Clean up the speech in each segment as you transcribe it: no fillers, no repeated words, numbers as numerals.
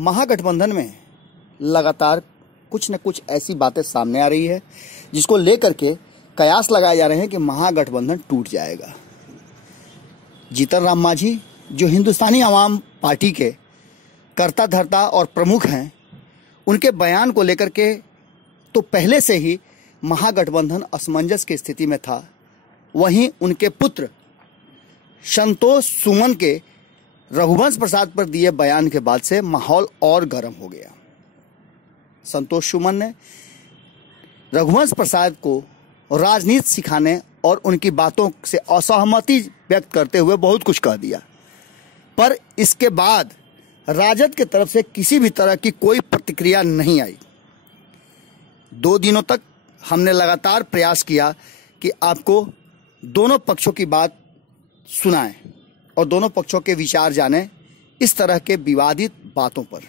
महागठबंधन में लगातार कुछ न कुछ ऐसी बातें सामने आ रही है जिसको लेकर के कयास लगाए जा रहे हैं कि महागठबंधन टूट जाएगा। जीतन राम मांझी जो हिंदुस्तानी आवाम पार्टी के कर्ता धर्ता और प्रमुख हैं, उनके बयान को लेकर के तो पहले से ही महागठबंधन असमंजस की स्थिति में था। वहीं उनके पुत्र संतोष सुमन के रघुवंश प्रसाद पर दिए बयान के बाद से माहौल और गर्म हो गया। संतोष सुमन ने रघुवंश प्रसाद को राजनीति सिखाने और उनकी बातों से असहमति व्यक्त करते हुए बहुत कुछ कह दिया, पर इसके बाद राजद की तरफ से किसी भी तरह की कोई प्रतिक्रिया नहीं आई। 2 दिनों तक हमने लगातार प्रयास किया कि आपको दोनों पक्षों की बात सुनाएं और दोनों पक्षों के विचार जानें इस तरह के विवादित बातों पर,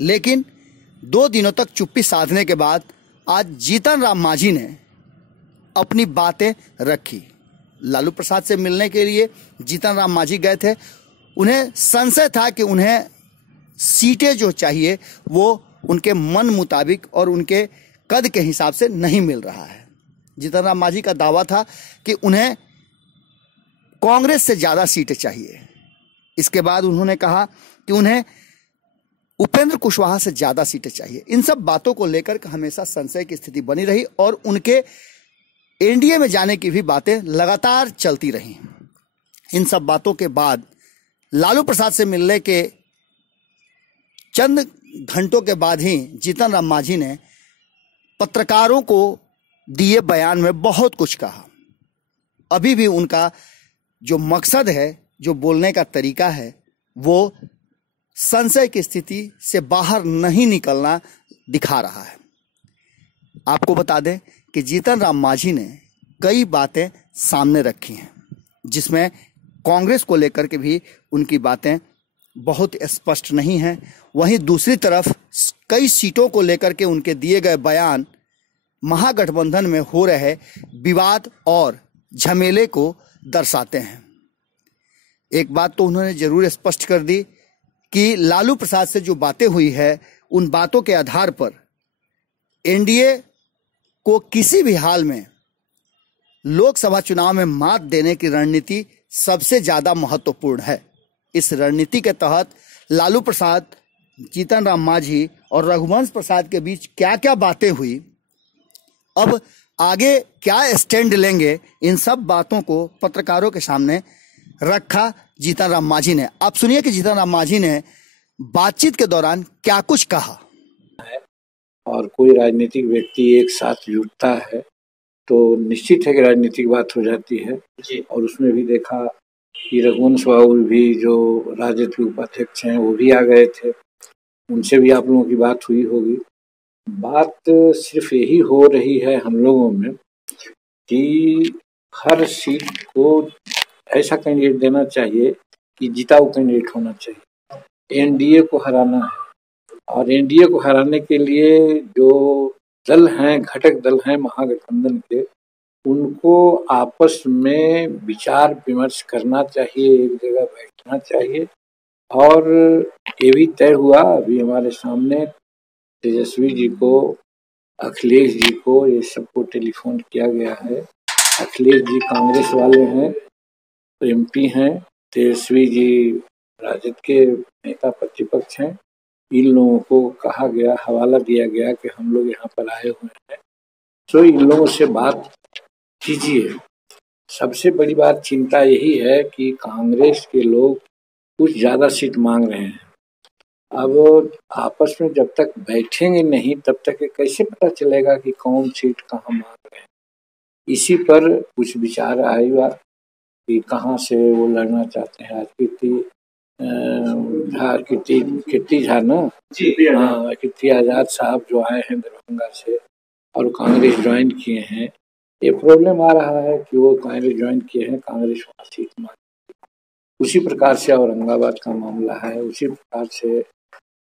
लेकिन 2 दिनों तक चुप्पी साधने के बाद आज जीतन राम मांझी ने अपनी बातें रखी। लालू प्रसाद से मिलने के लिए जीतन राम मांझी गए थे। उन्हें संशय था कि उन्हें सीटें जो चाहिए वो उनके मन मुताबिक और उनके कद के हिसाब से नहीं मिल रहा है। जीतन राम मांझी का दावा था कि उन्हें कांग्रेस से ज़्यादा सीटें चाहिए। इसके बाद उन्होंने कहा कि उन्हें उपेंद्र कुशवाहा से ज़्यादा सीटें चाहिए। इन सब बातों को लेकर हमेशा संशय की स्थिति बनी रही और उनके एनडीए में जाने की भी बातें लगातार चलती रहीं। इन सब बातों के बाद लालू प्रसाद से मिलने के चंद घंटों के बाद ही जीतन राम मांझी ने पत्रकारों को दिए बयान में बहुत कुछ कहा। अभी भी उनका जो मकसद है, जो बोलने का तरीका है, वो संशय की स्थिति से बाहर नहीं निकलना दिखा रहा है। आपको बता दें कि जीतन राम मांझी ने कई बातें सामने रखी हैं, जिसमें कांग्रेस को लेकर के भी उनकी बातें बहुत स्पष्ट नहीं हैं। वहीं दूसरी तरफ कई सीटों को लेकर के उनके दिए गए बयान महागठबंधन में हो रहे विवाद और झमेले को दर्शाते हैं। एक बात तो उन्होंने जरूर स्पष्ट कर दी कि लालू प्रसाद से जो बातें हुई है, उन बातों के आधार पर एनडीए को किसी भी हाल में लोकसभा चुनाव में मात देने की रणनीति सबसे ज्यादा महत्वपूर्ण है। इस रणनीति के तहत लालू प्रसाद, जीतन राम मांझी और रघुवंश प्रसाद के बीच क्या क्या बातें हुई, अब आगे क्या स्टैंड लेंगे, इन सब बातों को पत्रकारों के सामने रखा जीतन राम मांझी ने। आप सुनिए कि जीतन राम मांझी ने बातचीत के दौरान क्या कुछ कहा। और कोई राजनीतिक व्यक्ति एक साथ जुटता है तो निश्चित है कि राजनीतिक बात हो जाती है जी। और उसमें भी देखा कि रघुवंश बाबू भी जो राजद के उपाध्यक्ष हैं वो भी आ गए थे, उनसे भी आप लोगों की बात हुई होगी। बात सिर्फ यही हो रही है हम लोगों में कि हर सीट को ऐसा कैंडिडेट देना चाहिए कि जीता हुआ कैंडिडेट होना चाहिए। एनडीए को हराना है और एनडीए को हराने के लिए जो दल हैं, घटक दल हैं महागठबंधन के, उनको आपस में विचार विमर्श करना चाहिए, एक जगह बैठना चाहिए। और ये भी तय हुआ अभी हमारे सामने, तेजस्वी जी को, अखिलेश जी को, ये सबको टेलीफोन किया गया है। अखिलेश जी कांग्रेस वाले हैं, एमपी हैं, तेजस्वी जी राजद के नेता प्रतिपक्ष हैं। इन लोगों को कहा गया, हवाला दिया गया कि हम लोग यहाँ पर आए हुए हैं, तो इन लोगों से बात कीजिए। सबसे बड़ी बात चिंता यही है कि कांग्रेस के लोग कुछ ज़्यादा सीट मांग रहे हैं। अब आपस में जब तक बैठेंगे नहीं तब तक कैसे पता चलेगा कि कौन सीट कहाँ मांग रहे हैं। इसी पर कुछ विचार आएगा कि कहाँ से वो लड़ना चाहते हैं। आज कीर्ति झा ना जी, हाँ, कीर्ति आजाद साहब जो आए हैं दरभंगा से और कांग्रेस ज्वाइन किए हैं। ये प्रॉब्लम आ रहा है कि वो कांग्रेस ज्वाइन किए हैं, कांग्रेस वहाँ सीट मांगी। उसी प्रकार से औरंगाबाद का मामला है, उसी प्रकार से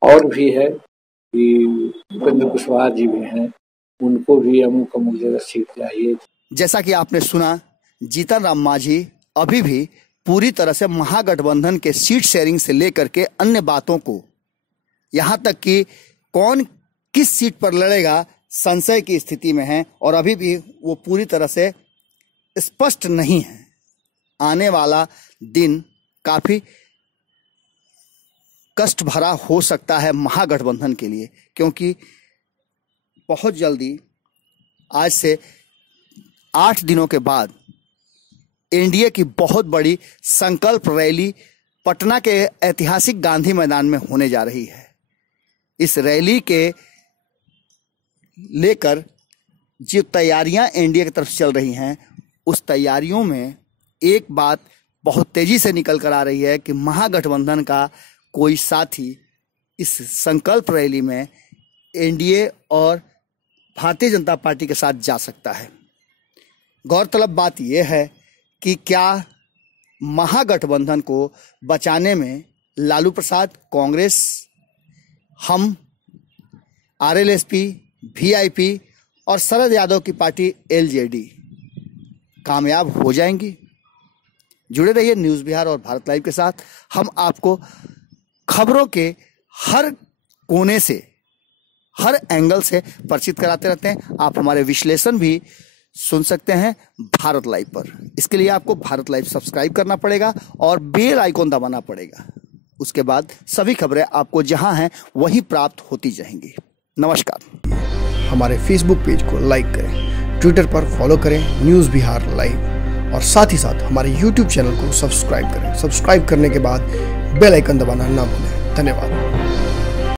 और भी है कि उपेंद्र कुशवाहा जी भी हैं, उनको भी अमुक अमुक जगह सीट चाहिए। जैसा कि आपने सुना, जीतन राम मांझी अभी भी पूरी तरह से महागठबंधन के सीट शेयरिंग से लेकर के अन्य बातों को यहाँ तक कि कौन किस सीट पर लड़ेगा संशय की स्थिति में है और अभी भी वो पूरी तरह से स्पष्ट नहीं है। आने वाला दिन काफी कष्ट भरा हो सकता है महागठबंधन के लिए, क्योंकि बहुत जल्दी आज से 8 दिनों के बाद एनडीए की बहुत बड़ी संकल्प रैली पटना के ऐतिहासिक गांधी मैदान में होने जा रही है। इस रैली के लेकर जो तैयारियां एनडीए की तरफ चल रही हैं, उस तैयारियों में एक बात बहुत तेजी से निकल कर आ रही है कि महागठबंधन का कोई साथी इस संकल्प रैली में एनडीए और भारतीय जनता पार्टी के साथ जा सकता है। गौरतलब बात यह है कि क्या महागठबंधन को बचाने में लालू प्रसाद, कांग्रेस, हम, आरएलएसपी, वीआईपी और शरद यादव की पार्टी एलजेडी कामयाब हो जाएंगी? जुड़े रहिए न्यूज़ बिहार और भारत लाइव के साथ। हम आपको खबरों के हर कोने से, हर एंगल से परिचित कराते रहते हैं। आप हमारे विश्लेषण भी सुन सकते हैं भारत लाइव पर। इसके लिए आपको भारत लाइव सब्सक्राइब करना पड़ेगा और बेल आइकॉन दबाना पड़ेगा। उसके बाद सभी खबरें आपको जहां हैं वहीं प्राप्त होती जाएंगी। नमस्कार। हमारे फेसबुक पेज को लाइक करें, ट्विटर पर फॉलो करें न्यूज़ बिहार लाइव, और साथ ही साथ हमारे यूट्यूब चैनल को सब्सक्राइब करें। सब्सक्राइब करने के बाद बेल आइकन दबाना ना भूलें। धन्यवाद।